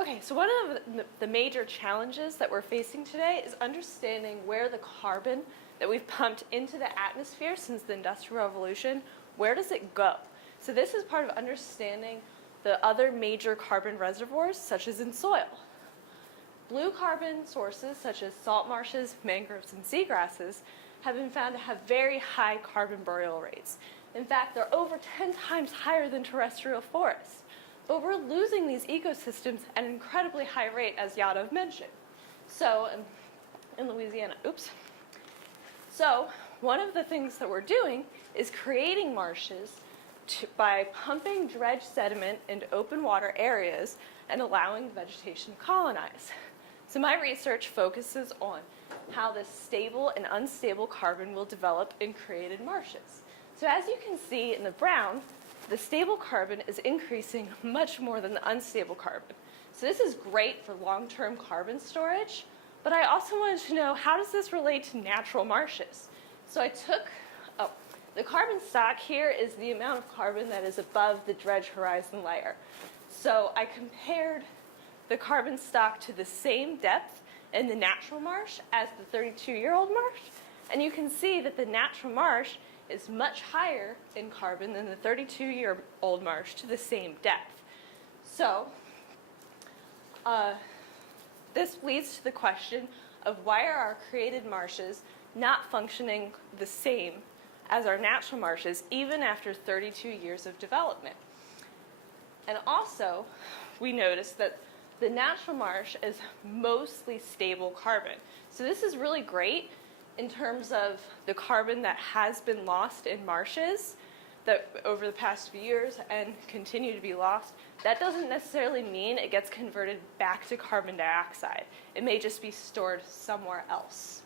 Okay, so one of the major challenges that we're facing today is understanding where the carbon that we've pumped into the atmosphere since the Industrial Revolution, where does it go? So this is part of understanding the other major carbon reservoirs, such as in soil. Blue carbon sources, such as salt marshes, mangroves, and seagrasses, have been found to have very high carbon burial rates. In fact, they're over 10 times higher than terrestrial forests. But we're losing these ecosystems at an incredibly high rate, as Yadav mentioned. So, in Louisiana, So, one of the things that we're doing is creating marshes by pumping dredge sediment into open water areas and allowing vegetation to colonize. So my research focuses on how this stable and unstable carbon will develop in created marshes. So as you can see in the brown, the stable carbon is increasing much more than the unstable carbon. So this is great for long-term carbon storage, but I also wanted to know, how does this relate to natural marshes? So I took, the carbon stock here is the amount of carbon that is above the dredge horizon layer. So I compared the carbon stock to the same depth in the natural marsh as the 32-year-old marsh, and you can see that the natural marsh is much higher in carbon than the 32-year-old marsh to the same depth. So this leads to the question of why are our created marshes not functioning the same as our natural marshes even after 32 years of development. And also, we noticed that the natural marsh is mostly stable carbon. So this is really great in terms of the carbon that has been lost in marshes that over the past few years and continue to be lost. That doesn't necessarily mean it gets converted back to carbon dioxide. It may just be stored somewhere else.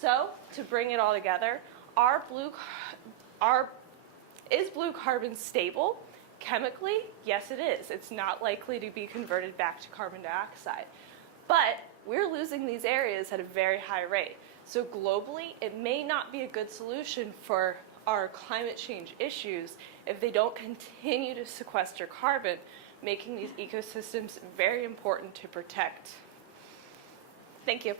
So, to bring it all together, is blue carbon stable? Chemically, yes it is. It's not likely to be converted back to carbon dioxide. But we're losing these areas at a very high rate. So globally, it may not be a good solution for our climate change issues if they don't continue to sequester carbon, making these ecosystems very important to protect. Thank you.